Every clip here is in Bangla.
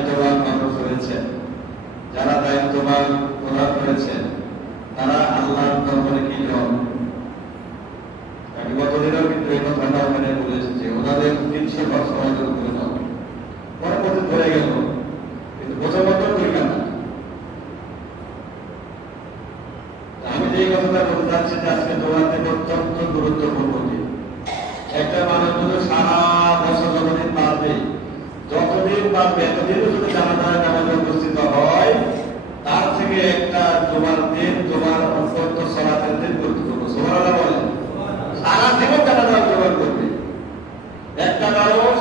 দায়িত্ববান মানুষ রয়েছে, যারা দায়িত্ববান প্রধান রয়েছে, তারা আল্লাহর দরবারে কি জন গতদিনও কিন্তু এই কথাটা ওখানে বলেছে যে ওনাদের 300 ভাগ সমাজের উপরে যাও, পরবর্তী ধরে গেল, কিন্তু বোঝা মতো ঠিক না। আমি যে কথাটা বলতে চাচ্ছি যে আজকে তোমাদের অত্যন্ত গুরুত্বপূর্ণ দিন। একটা মানুষ যদি সারা বছর যতদিন পারবে, এতদিনও যদি জানাজার নামাজে উপস্থিত হয়, তার থেকে একটা জুমার দিন, জুমার অত্যন্ত সালাতের দিন গুরুত্বপূর্ণ। সুবহানাল্লাহ বলেন। সারা জীবন জানাজার জোগাড় করবে একটা মানুষ।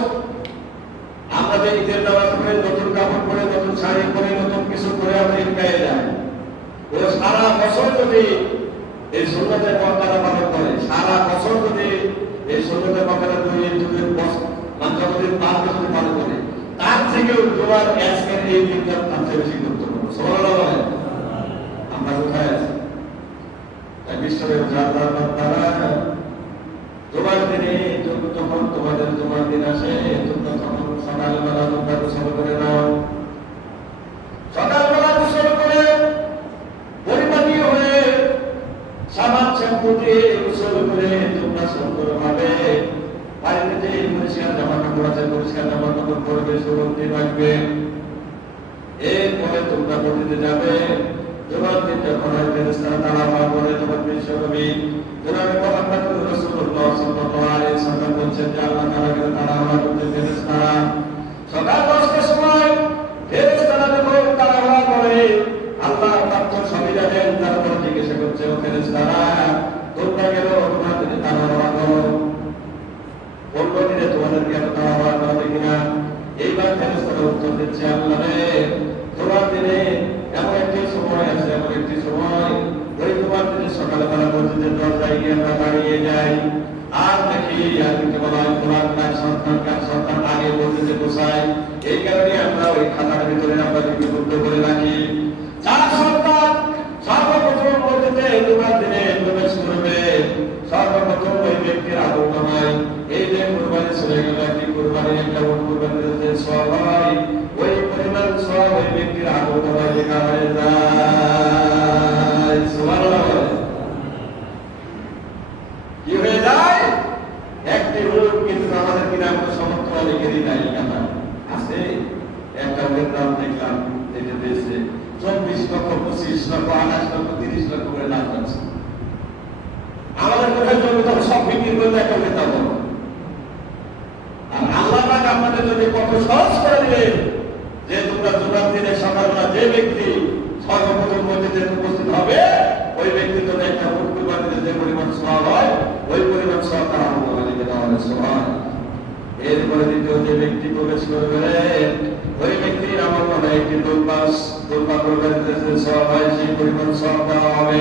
আমরা যে ঈদের নামাজ পড়ে, নতুন কাপড় পরে, নতুন শাড়ি পরে, নতুন কিছু করে আমরা ঈদগাহে যাই, ও সারা বছর যদি এই সুন্নতের পর্দাটা পালন করে, সারা বছর যদি এই সুন্নতের পর্দাটা যতদিন পাঁচ বছর পালন করে, তার থেকেও জোয়ার আজকের এই দিনটা তার চেয়ে বেশি গুরুত্বপূর্ণ। সুবহানাল্লাহ বলেন। আমরা কোথায় আছি? তাই বিশ্বের তারা জোয়ার দিনে যখন তোমাদের জোয়ার দিন আসে, তোমরা তখন সকালবেলা তোমরা গোসল করে নাও। সকালবেলা গোসল করে পরিপাটি হয়ে সাবান শ্যাম্পু দিয়ে গোসল করে তোমরা সুন্দরভাবে বাড়িতে যে পরিষ্কার জামা কাপড় আছে, পরিষ্কার জামা কাপড় পরবে, সুগন্ধি রাখবে। এরপরে তোমরা পড়তে যাবে। জোয়ার দিন যখন হয়, ফেরেশতারা তাড়াহুড়া করে তোমার বিশ্বনবী জনাবে মুহাম্মদ রাসূলুল্লাহ সাল্লাল্লাহু আলাইহি ওয়াসাল্লাম বলছেন যে আল্লাহ তাআলা কে তাড়াহুড়া করতে ফেরেশতারা সকাল 10টার সময় ফেরেশতারা যখন তাড়াহুড়া করে, আল্লাহ প্রাপ্ত সবই জানেন, তারপর জিজ্ঞাসা করছে, ও ফেরেশতারা তোমরা কেন তোমাদের তাড়াহুড়া করো? বললো যে তোমাদেরকে এত তাড়াহুড়া করা দেখি না। এইবার ফেরেশতারা উত্তর দিচ্ছে, আল্লাহ রে, তোমার দিনে এমন একটি সময় আছে, এমন একটি সময় ওই তোমার দিনে সকালবেলা মসজিদের দরজায় গিয়ে আমরা দাঁড়িয়ে যাই, আর দেখি আর কিছু বলা হয় কোরআন কার সন্তান আগে মসজিদে বসাই। এই কারণে আমরা ওই খাতার ভিতরে আমরা লিপিবদ্ধ করে রাখি। যার সন্তান সর্বপ্রথম মসজিদে তোমার দিনে প্রবেশ করবে, সর্বপ্রথম ওই ব্যক্তির আদর্শ হয়। এই যে কুরবানি চলে গেল, একটি কুরবানির একটা কুরবানির যে সব হয়, ওই পরিমাণ সব ওই ব্যক্তির আদর্শ হয়, লেখা হয়ে যায়। সুবহানাল্লাহ। কি হয়ে যায়? একটি রূপ কিন্তু আমাদের কিনা আমরা সমর্থন অনেকেরই নাই। কথা আছে, একটা দাম দেখলাম যেটা দিয়েছে 24 লক্ষ, 25 লক্ষ, 28 লক্ষ, 30 লক্ষ করে লাভ যাচ্ছে। আমাদের কোথায় জমি তো সব বিক্রি করে একটা দাম। আর আল্লাহ পাক আমাদের যদি কত সহজ করে দিলেন যে তোমরা জোয়ার দিনে সকালবেলা যে ব্যক্তি সর্বপ্রথম মসজিদে উপস্থিত হবে, ওই ব্যক্তির জন্য একটা কুরবানিতে যে পরিমাণ সওয়াব হয়, ওই পরিমাণ সওয়াব তারা আল্লাহ লিখে দেওয়া হয়। সুবহানাল্লাহ। এরপরে দ্বিতীয় যে ব্যক্তি প্রবেশ করবে, ওই ব্যক্তির আমার মনে হয় একটি দুর্বা কুরবানিতে যে সওয়াব হয়, সেই পরিমাণ সওয়াব দেওয়া হবে।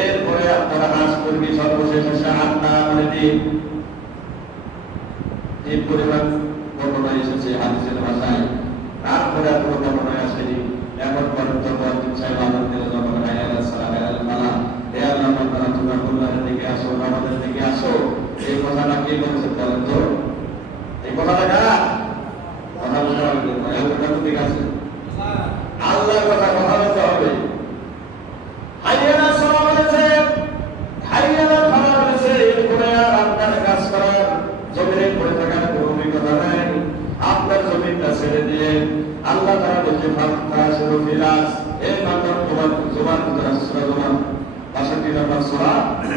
এরপরে আপনারা নাচ করবি, সর্বশেষ এসে আন্না মানে এই পরিমাণ বর্ণনা এসেছে হাদিসের ভাষায়। তারপরে আর কোনো বর্ণনায় আসেনি। এখন পর্যন্ত মুয়াজ্জিন সাহেব আযান দিলে যখন হাইয়া আলাস সালাহ হাইয়া আল ফালাহ, হে আল্লাহ বান্দারা তোমরা কল্যাণের দিকে আসো, আমাদের দিকে আসো, এই কথাটা কে বলেছে বলেন তো? এই কথাটা কার কথা? বলতে হবে না, ঠিক আছে, আল্লাহর কথা বলতে হবে। হাইয়া আলাস সালাহ বলেছে, হাইয়া আলাল ফালাহ বলেছে, এরপরে আর আপনার কাজ করার জমিনে পড়ে থাকার কোনো অভিজ্ঞতা নাই। আপনার জমিনটা ছেড়ে দিয়ে আল্লাহ তাআলা বলছে ফান্তাশিরু ফিল আরদ, এই বান্দা তোমার জবান সূরা জুমার 62 নম্বর সূরা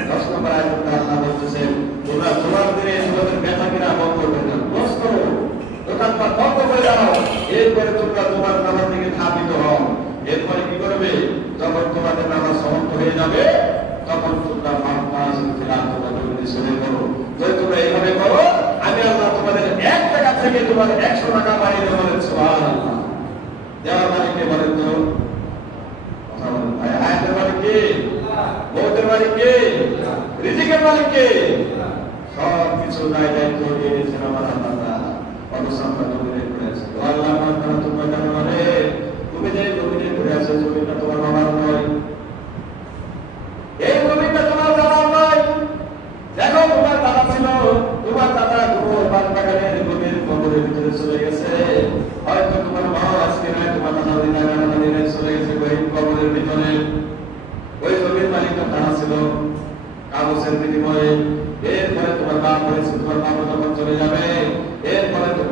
10 নম্বর আয়াতে আল্লাহ বলতেছেন, তোমরা জুমার দিনে তোমাদের বেচাকেনা বন্ধ করে দাও, বন্ধ করো, দোকানপাট বন্ধ করে দাও। এরপরে তোমরা তোমার নামাজ থেকে ধাবিত হও। এরপরে কি করবে? যখন তোমাদের নামাজ সমাপ্ত হয়ে যাবে, তখন তোমরা ফান্তাশিরু ফিল আরদ, তোমরা জমিনে ছেড়ে করো। যদি তোমরা এইভাবে করো, আমি আল্লাহ তোমাদের 1 টাকা থেকে তোমার 100 টাকা বাড়িয়ে দেব। সুবহানাল্লাহ। দেওয়ার মালিক কে বলেন তো? কথা বলেন ভাই। আয়াতের মালিক কে? মওতের মালিক কে? রিজিকের মালিক কে? সব কিছু দায়িত্ব দিয়ে দিয়েছেন আমার আল্লাহ তাআলা। অথচ আমরা জমিনে পড়ে আছি। আল্লাহ তাআলা তোমরা কেন মানে তুমি যে জমিনে পড়ে আছো, জমিটা তোমার বাবার নয়, এই জমিটা তোমার বাবার নয়। দেখো তোমার দাদা ছিল, তোমার দাদা কোনো বাগানের গভীর কবরের ভিতরে চলে গেছে, হয়তো তোমার মা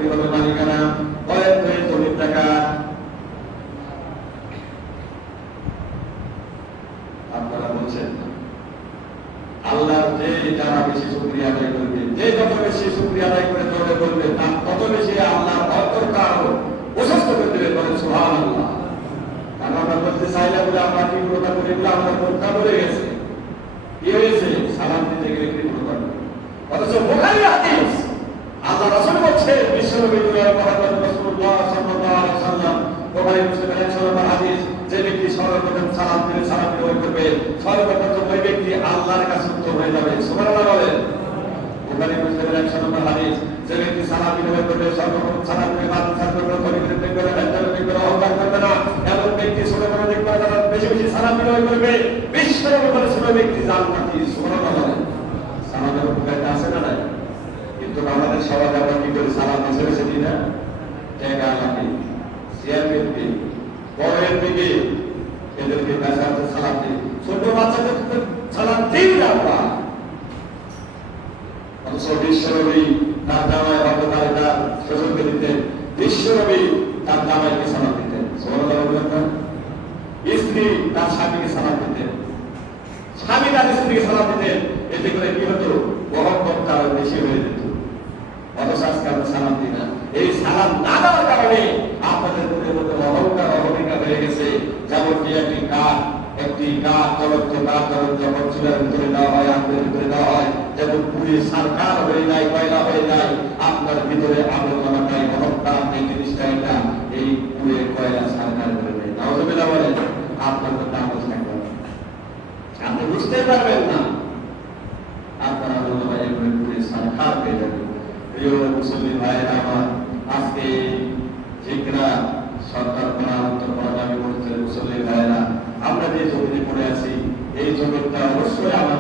ব্যক্তি হবে মালিকানা। বলেন তো এই জমির টাকা আপনারা বলছেন আল্লাহর যে যারা বেশি শুকরিয়া আদায় করবে, যে যত বেশি শুকরিয়া আদায় করে তবে করবে, তার তত বেশি আল্লাহর অন্তরটা প্রশস্ত করে দেবে। বলেন সুবহানাল্লাহ। কারণ আমরা বলতে চাইলে বলে আমরা কি কথা বলে এগুলো আমাদের মনটা বলে গেছে। কি হয়েছে? সালাম দিতে গেলে কি করতে হবে? অথচ বুখারী হাদিস আল্লাহ রাসূল বলছে, বিশ্বনবী মুহাম্মদ রাসূলুল্লাহ সাল্লাল্লাহু আলাইহি ওয়াসাল্লাম, বুখারী মুসলিমের এক নম্বর হাদিস, যে ব্যক্তি সর্বপ্রথম সালাম দিলে সালাম গ্রহণ করবে, সর্বপ্রথম ওই ব্যক্তি আল্লাহর কাছে উত্তর হয়ে যাবে। সুবহানাল্লাহ বলেন। বুখারী মুসলিমের এক নম্বর হাদিস, যে ব্যক্তি সালাম গ্রহণ করবে, সর্বপ্রথম সালাম দিয়ে বাদ ছাড়বে, পরিবর্তন করবে, অহংকার করবে না, এমন ব্যক্তি ছোট বড় দেখবে না, বেশি বেশি সালাম গ্রহণ করবে, বিশ্বনবী বলেছেন ওই ব্যক্তি জান্নাতি। সুবহানাল্লাহ বলেন। সালামের উপকারিতা আছে না নাই? কিন্তু আমাদের সবাই আমরা কি করি? সালাম বেছে বেছে দিই না? জায়গা লাগে, চেয়ারম্যান দিই, বড়ের দিকে এদেরকে কাছে সালাম দিই, ছোট বাচ্চাদের সালাম দিই না আমরা। অথচ বিশ্বনবী তার জামাই ভদ্রতায় তার শ্বশুরকে দিতেন, বিশ্বনবী তার জামাইকে সালাম দিতেন। স্ত্রী তার স্বামীকে সালাম দিতেন, স্বামী তার স্ত্রীকে সালাম দিতেন। এতে করে কি হতো? মহব্বতটা আরো বেশি হয়ে যেত। অথচ আজকে আমরা সালাম দিই না। এই সালাম না দেওয়ার কারণে আপনাদের মধ্যে অহংকার অহমিকা হয়ে গেছে। যেমন কি একটি কাঠ চলন্ত কাঠ যখন চুলার ভিতরে দেওয়া হয়, আগুনের ভিতরে দেওয়া হয়, যেমন পুড়ে সারকার হয়ে যায়, কয়লা হয়ে যায়, আপনার ভিতরে আগুন লাগাটাই অহংকার। এই জিনিসটা এটা এই পুড়ে কয়লা সারকার করে দেয়। নাউযুবিল্লাহ বলেন। আপনার মধ্যে আগুন থাকবে না, আপনি বুঝতে পারবেন না, আপনার আগুন লাগাই পুড়ে সারকার হয়ে যাবে। প্রিয় মুসলিম ভাইয়েরা আমার, আজকে জিকরা সরকার করা উত্তর দাবি করছে মুসলিম ভাইয়েরা, আমরা যে জমিতে পড়ে আছি এই জমিটা অবশ্যই আমার